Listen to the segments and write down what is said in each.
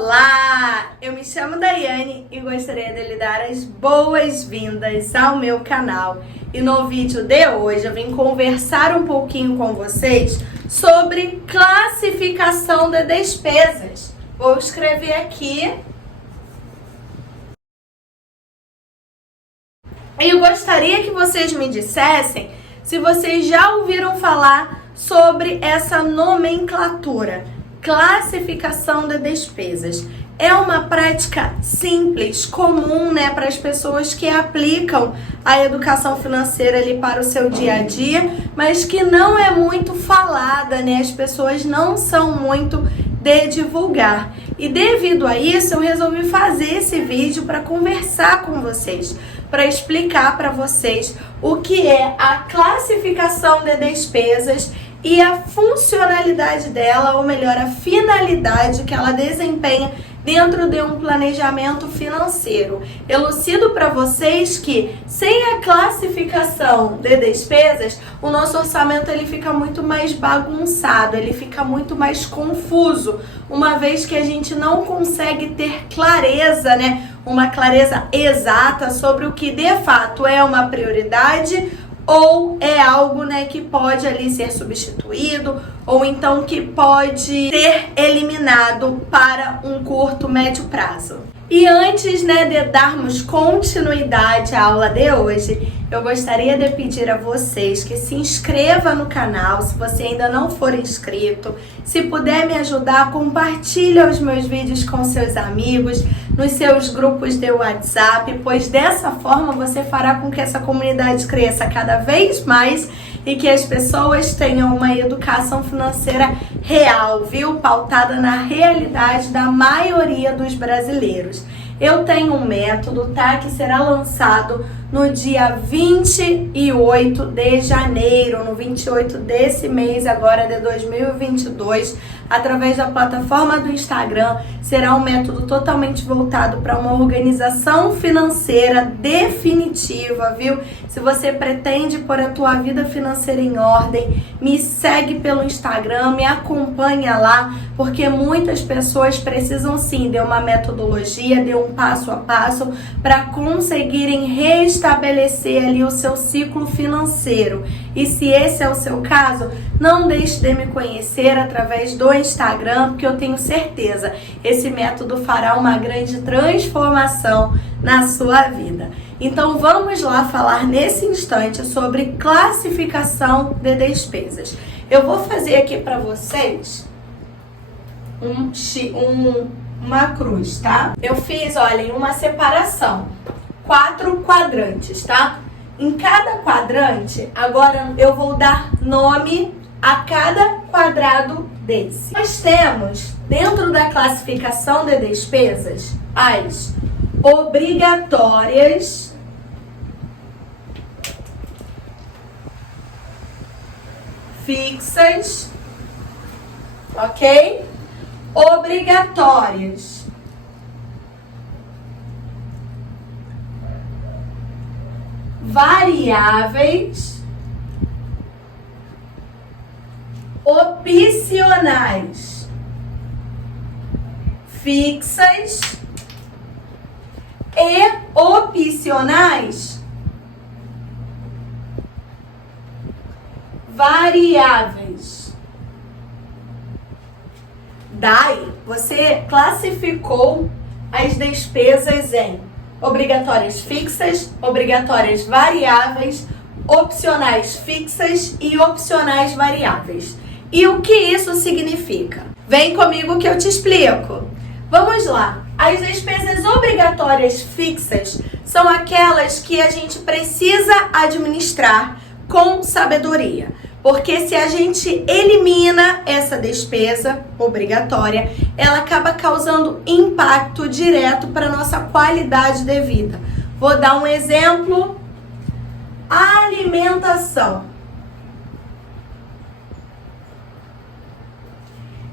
Olá! Eu me chamo Daiane e gostaria de lhe dar as boas-vindas ao meu canal. E no vídeo de hoje eu vim conversar um pouquinho com vocês sobre classificação de despesas. Vou escrever aqui. E eu gostaria que vocês me dissessem se vocês já ouviram falar sobre essa nomenclatura. Classificação de despesas. É uma prática simples, comum, para as pessoas que aplicam a educação financeira ali para o seu dia a dia, mas que não é muito falada, As pessoas não são muito de divulgar. E devido a isso, eu resolvi fazer esse vídeo para conversar com vocês, para explicar para vocês o que é a classificação de despesas e a funcionalidade dela, ou melhor, a finalidade que ela desempenha dentro de um planejamento financeiro. Elucido para vocês que sem a classificação de despesas, o nosso orçamento ele fica muito mais bagunçado, ele fica muito mais confuso, uma vez que a gente não consegue ter clareza, uma clareza exata sobre o que de fato é uma prioridade ou é algo, que pode ali ser substituído, ou então que pode ser eliminado para um curto, médio prazo. E antes, de darmos continuidade à aula de hoje, eu gostaria de pedir a vocês que se inscreva no canal, se você ainda não for inscrito. Se puder me ajudar, compartilhe os meus vídeos com seus amigos, nos seus grupos de WhatsApp, pois dessa forma você fará com que essa comunidade cresça cada vez mais e que as pessoas tenham uma educação financeira real, pautada na realidade da maioria dos brasileiros. Eu tenho um método, que será lançado no dia 28 de janeiro, no 28 desse mês agora de 2022, através da plataforma do Instagram. Será um método totalmente voltado para uma organização financeira definitiva, Se você pretende pôr a tua vida financeira em ordem, me segue pelo Instagram, me acompanha lá, porque muitas pessoas precisam sim de uma metodologia, de um passo a passo para conseguirem restabelecer ali o seu ciclo financeiro. E se esse é o seu caso, não deixe de me conhecer através do Instagram, porque eu tenho certeza, esse método fará uma grande transformação na sua vida. Então vamos lá falar nesse instante sobre classificação de despesas. Eu vou fazer aqui para vocês uma cruz, Eu fiz, olhem, uma separação, 4 quadrantes, Em cada quadrante, agora eu vou dar nome a cada quadrado desse. Nós temos, dentro da classificação de despesas, as obrigatórias, fixas, ok? Obrigatórias, variáveis, opcionais, fixas e opcionais, variáveis. Daí, você classificou as despesas em obrigatórias fixas, obrigatórias variáveis, opcionais fixas e opcionais variáveis. E o que isso significa? Vem comigo que eu te explico. Vamos lá. As despesas obrigatórias fixas são aquelas que a gente precisa administrar com sabedoria. Porque se a gente elimina essa despesa obrigatória, ela acaba causando impacto direto para a nossa qualidade de vida. Vou dar um exemplo. Alimentação.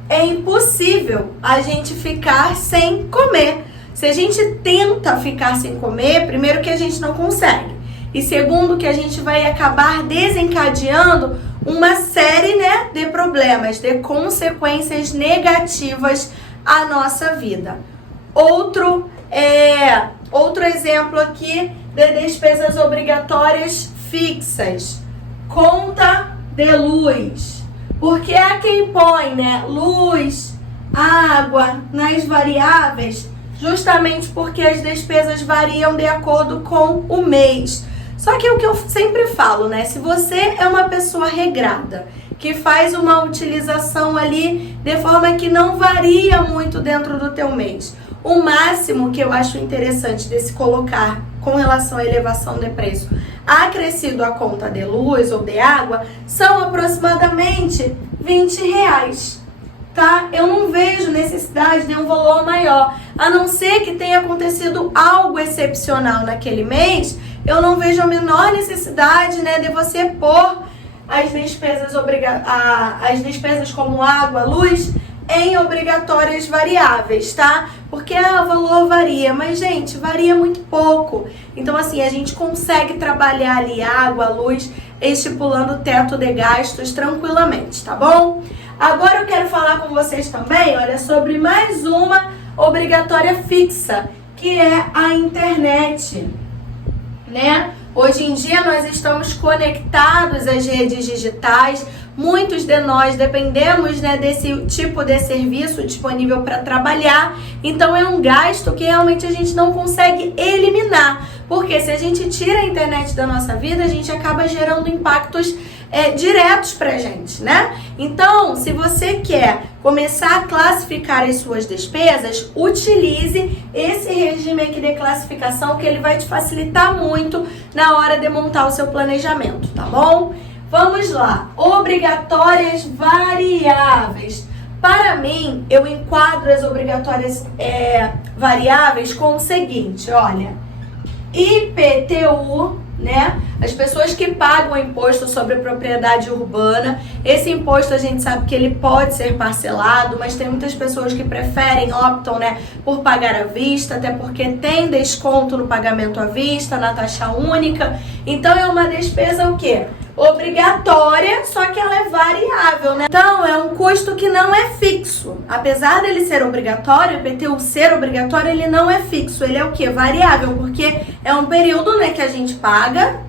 É impossível a gente ficar sem comer. Se a gente tenta ficar sem comer, primeiro que a gente não consegue. E segundo que a gente vai acabar desencadeando uma série, de problemas, de consequências negativas a nossa vida. Outro exemplo aqui de despesas obrigatórias fixas. Conta de luz. Porque há quem põe, né, luz, água nas variáveis, justamente porque as despesas variam de acordo com o mês. Só que é o que eu sempre falo, né? Se você é uma pessoa regrada, que faz uma utilização ali de forma que não varia muito dentro do teu mês, o máximo que eu acho interessante de se colocar com relação à elevação de preço acrescido à conta de luz ou de água são aproximadamente R$20, tá? Eu não vejo necessidade de um valor maior, a não ser que tenha acontecido algo excepcional naquele mês. Eu não vejo a menor necessidade, né, de você pôr as despesas como água, luz, em obrigatórias variáveis, tá? Porque o valor varia, mas, gente, varia muito pouco. Então, assim, a gente consegue trabalhar ali água, luz, estipulando o teto de gastos tranquilamente, tá bom? Agora eu quero falar com vocês também, olha, sobre mais uma obrigatória fixa, que é a internet, né? Hoje em dia nós estamos conectados às redes digitais, muitos de nós dependemos, né, desse tipo de serviço disponível para trabalhar, então é um gasto que realmente a gente não consegue eliminar, porque se a gente tira a internet da nossa vida, a gente acaba gerando impactos diretos pra gente, né? Então, se você quer começar a classificar as suas despesas, utilize esse regime aqui de classificação, que ele vai te facilitar muito na hora de montar o seu planejamento, tá bom? Vamos lá, obrigatórias variáveis. Para mim, eu enquadro as obrigatórias variáveis com o seguinte, olha, IPTU, né? As pessoas que pagam o imposto sobre propriedade urbana, esse imposto a gente sabe que ele pode ser parcelado, mas tem muitas pessoas que optam, né, por pagar à vista, até porque tem desconto no pagamento à vista, na taxa única. Então é uma despesa o quê? Obrigatória, só que ela é variável, né? Então é um custo que não é fixo. Apesar dele ser obrigatório, o IPTU ser obrigatório, ele não é fixo. Ele é o quê? Variável, porque é um período, né, que a gente paga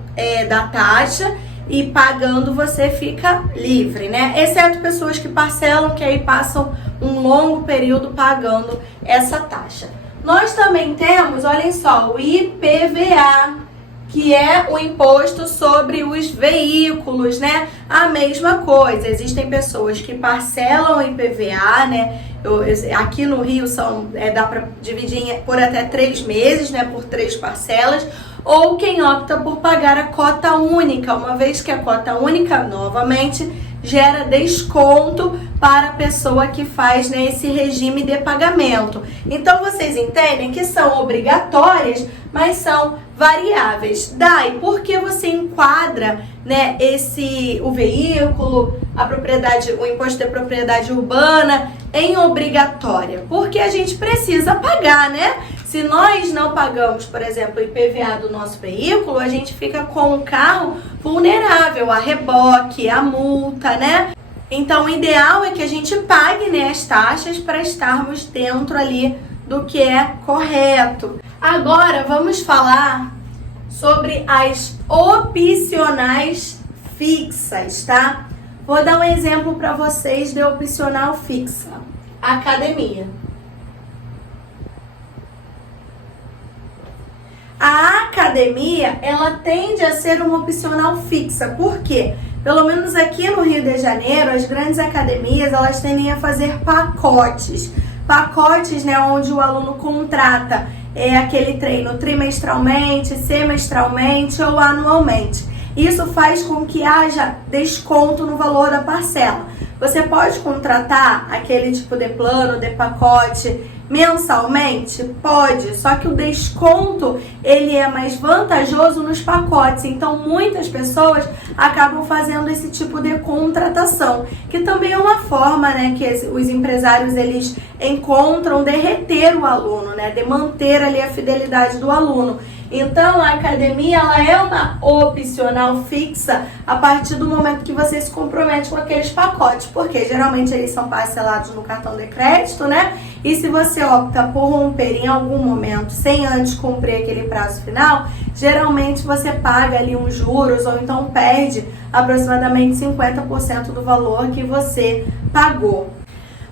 da taxa, e pagando você fica livre, né? Exceto pessoas que parcelam, que aí passam um longo período pagando essa taxa. Nós também temos, olhem só, o IPVA, que é o imposto sobre os veículos, né? A mesma coisa, existem pessoas que parcelam o IPVA, né? Aqui no Rio dá para dividir por até 3 meses, né? Por 3 parcelas, ou quem opta por pagar a cota única, uma vez que a cota única, novamente, gera desconto para a pessoa que faz, né, esse regime de pagamento. Então, vocês entendem que são obrigatórias, mas são variáveis. Dai, por que você enquadra, né, o veículo, a propriedade, o imposto de propriedade urbana em obrigatória? Porque a gente precisa pagar, né? Se nós não pagamos, por exemplo, o IPVA do nosso veículo, a gente fica com o carro vulnerável a reboque, a multa, né? Então, o ideal é que a gente pague, né, as taxas para estarmos dentro ali do que é correto. Agora, vamos falar sobre as opcionais fixas, tá? Vou dar um exemplo para vocês de opcional fixa. Academia. A academia, ela tende a ser uma opcional fixa. Por quê? Pelo menos aqui no Rio de Janeiro, as grandes academias, elas tendem a fazer pacotes. Pacotes, né, onde o aluno contrata aquele treino trimestralmente, semestralmente ou anualmente. Isso faz com que haja desconto no valor da parcela. Você pode contratar aquele tipo de plano, de pacote, mensalmente? Pode, só que o desconto ele é mais vantajoso nos pacotes, então muitas pessoas acabam fazendo esse tipo de contratação, que também é uma forma, né, que os empresários eles encontram de reter o aluno, né, de manter ali a fidelidade do aluno. Então, a academia ela é uma opcional fixa a partir do momento que você se compromete com aqueles pacotes, porque geralmente eles são parcelados no cartão de crédito, né? E se você opta por romper em algum momento sem antes cumprir aquele prazo final, geralmente você paga ali uns juros ou então perde aproximadamente 50% do valor que você pagou.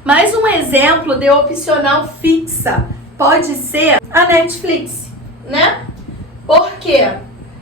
Mais um exemplo de opcional fixa pode ser a Netflix, né? Porque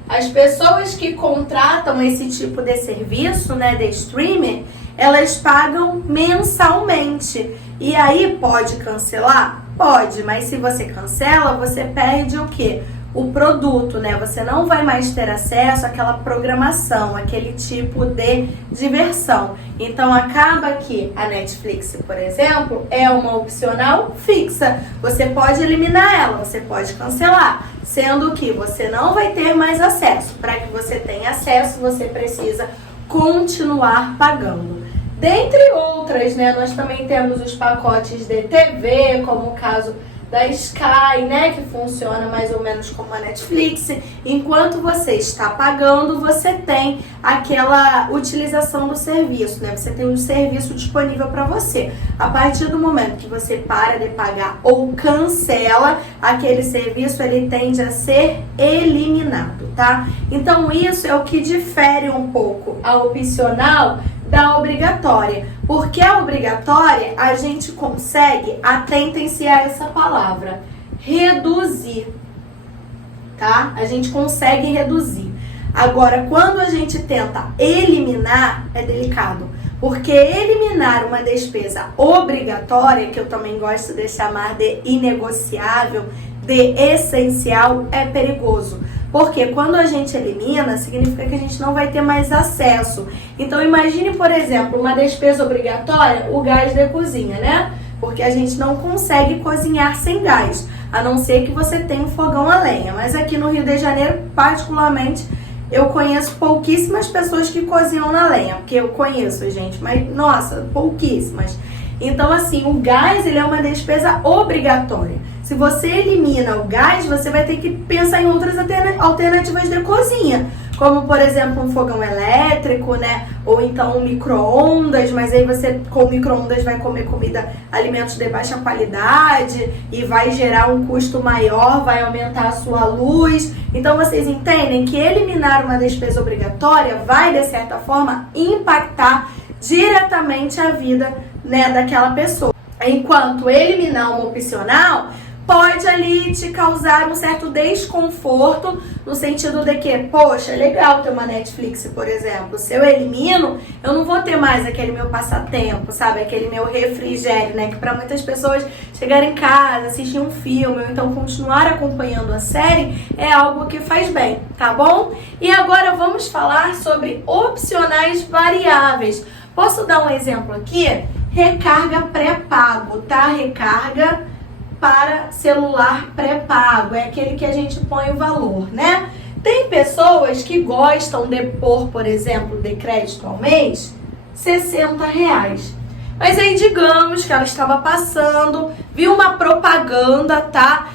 as pessoas que contratam esse tipo de serviço, né, de streaming, elas pagam mensalmente. E aí pode cancelar? Pode, mas se você cancela, você perde o quê? O produto, né? Você não vai mais ter acesso àquela programação, aquele tipo de diversão. Então acaba que a Netflix, por exemplo, é uma opcional fixa. Você pode eliminar ela, você pode cancelar, sendo que você não vai ter mais acesso. Para que você tenha acesso, você precisa continuar pagando. Dentre outras, né, nós também temos os pacotes de TV, como o caso da Sky, né, que funciona mais ou menos como a Netflix. Enquanto você está pagando, você tem aquela utilização do serviço, né? Você tem um serviço disponível para você. A partir do momento que você para de pagar ou cancela, aquele serviço ele tende a ser eliminado, tá? Então isso é o que difere um pouco a opcional da obrigatória, porque a obrigatória a gente consegue, atentem-se a essa palavra, reduzir, tá? A gente consegue reduzir. Agora, quando a gente tenta eliminar, é delicado, porque eliminar uma despesa obrigatória, que eu também gosto de chamar de inegociável, de essencial, é perigoso. Porque quando a gente elimina, significa que a gente não vai ter mais acesso. Então imagine, por exemplo, uma despesa obrigatória, o gás da cozinha, né? Porque a gente não consegue cozinhar sem gás, a não ser que você tenha um fogão a lenha. Mas aqui no Rio de Janeiro, particularmente, eu conheço pouquíssimas pessoas que cozinham na lenha. Porque eu conheço, gente, mas, nossa, pouquíssimas. Então, assim, o gás, ele é uma despesa obrigatória. Se você elimina o gás, você vai ter que pensar em outras alternativas de cozinha. Como, por exemplo, um fogão elétrico, né? Ou então um micro-ondas, mas aí você, com o micro-ondas, vai comer alimentos de baixa qualidade e vai gerar um custo maior, vai aumentar a sua luz. Então, vocês entendem que eliminar uma despesa obrigatória vai, de certa forma, impactar diretamente a vida, né, daquela pessoa. Enquanto eliminar uma opcional pode ali te causar um certo desconforto, no sentido de que, poxa, é legal ter uma Netflix, por exemplo. Se eu elimino, eu não vou ter mais aquele meu passatempo, sabe? Aquele meu refrigério, né? Que para muitas pessoas chegar em casa, assistir um filme, ou então continuar acompanhando a série, é algo que faz bem, tá bom? E agora vamos falar sobre opcionais variáveis. Posso dar um exemplo aqui? Recarga pré-pago, tá? Recarga para celular pré-pago, é aquele que a gente põe o valor, né? Tem pessoas que gostam de pôr, por exemplo, de crédito ao mês, R$60. Mas aí, digamos que ela estava passando, viu uma propaganda, tá?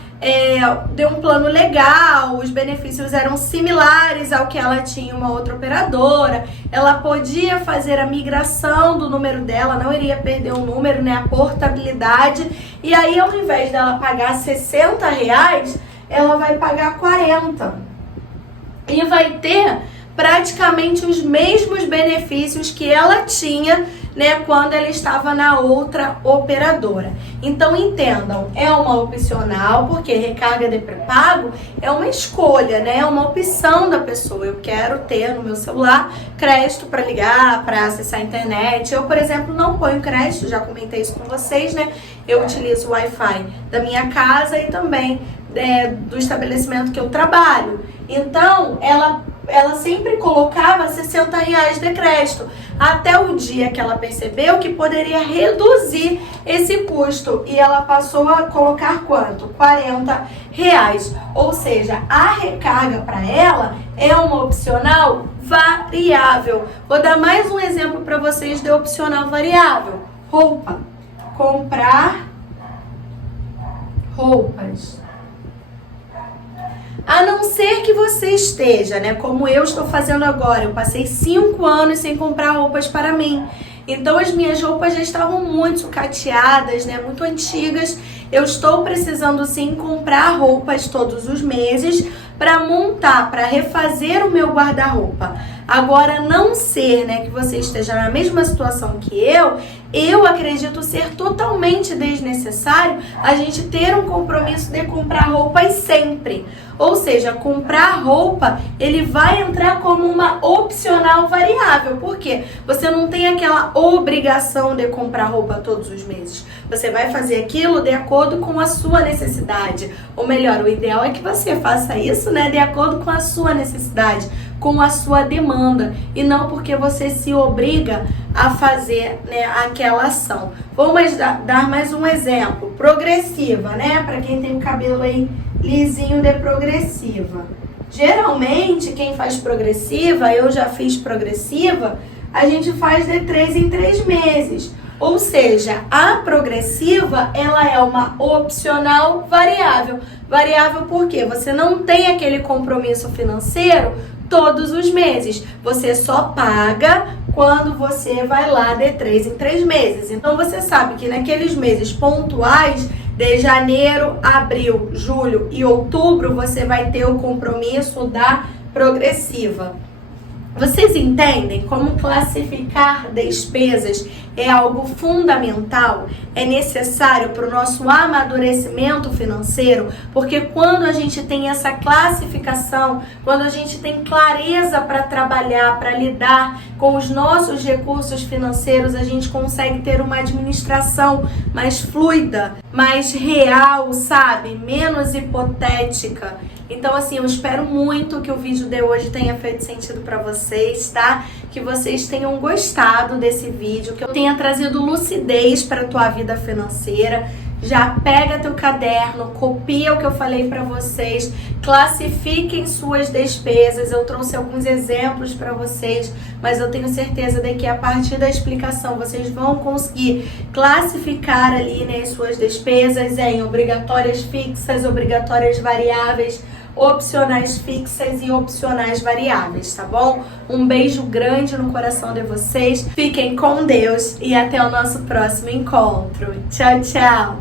Deu um plano legal, os benefícios eram similares ao que ela tinha uma outra operadora, ela podia fazer a migração do número dela, não iria perder o número, né, a portabilidade, e aí ao invés dela pagar R$60, ela vai pagar 40 e vai ter praticamente os mesmos benefícios que ela tinha, né, quando ela estava na outra operadora. Então entendam, é uma opcional, porque recarga de pré-pago é uma escolha, né, é uma opção da pessoa. Eu quero ter no meu celular crédito para ligar, para acessar a internet. Eu, por exemplo, não ponho crédito, já comentei isso com vocês, né? Eu utilizo o Wi-Fi da minha casa e também do estabelecimento que eu trabalho. Então, ela sempre colocava R$60 de crédito, até o dia que ela percebeu que poderia reduzir esse custo, e ela passou a colocar quanto? R$40. Ou seja, a recarga para ela é uma opcional variável. Vou dar mais um exemplo para vocês de opcional variável. Roupa. Comprar roupas. A não ser que você esteja, né, como eu estou fazendo agora, eu passei 5 anos sem comprar roupas para mim. Então as minhas roupas já estavam muito sucateadas, né, muito antigas. Eu estou precisando sim comprar roupas todos os meses para montar, para refazer o meu guarda-roupa. Agora, não ser, né, que você esteja na mesma situação que eu acredito ser totalmente desnecessário a gente ter um compromisso de comprar roupas sempre. Ou seja, comprar roupa, ele vai entrar como uma opcional variável. Por quê? Você não tem aquela obrigação de comprar roupa todos os meses. Você vai fazer aquilo de acordo com a sua necessidade. Ou melhor, o ideal é que você faça isso, né, de acordo com a sua necessidade, com a sua demanda, e não porque você se obriga a fazer, né, aquela ação. Vamos dar mais um exemplo. Progressiva, né? Para quem tem o cabelo aí lisinho, de progressiva. Geralmente, quem faz progressiva, eu já fiz progressiva, a gente faz de 3 em 3 meses. Ou seja, a progressiva, ela é uma opcional variável. Variável porque você não tem aquele compromisso financeiro todos os meses. Você só paga quando você vai lá de 3 em 3 meses. Então você sabe que naqueles meses pontuais, de janeiro, abril, julho e outubro, você vai ter o compromisso da progressiva. Vocês entendem como classificar despesas é algo fundamental? É necessário para o nosso amadurecimento financeiro, porque quando a gente tem essa classificação, quando a gente tem clareza para trabalhar, para lidar com os nossos recursos financeiros, a gente consegue ter uma administração mais fluida, mais real, sabe? Menos hipotética. Então, assim, eu espero muito que o vídeo de hoje tenha feito sentido para vocês, tá? Que vocês tenham gostado desse vídeo, que eu tenha trazido lucidez para a tua vida financeira. Já pega teu caderno, copia o que eu falei para vocês, classifiquem suas despesas. Eu trouxe alguns exemplos para vocês, mas eu tenho certeza de que a partir da explicação vocês vão conseguir classificar ali, né, suas despesas em obrigatórias fixas, obrigatórias variáveis, opcionais fixas e opcionais variáveis, tá bom? Um beijo grande no coração de vocês, fiquem com Deus e até o nosso próximo encontro. Tchau, tchau!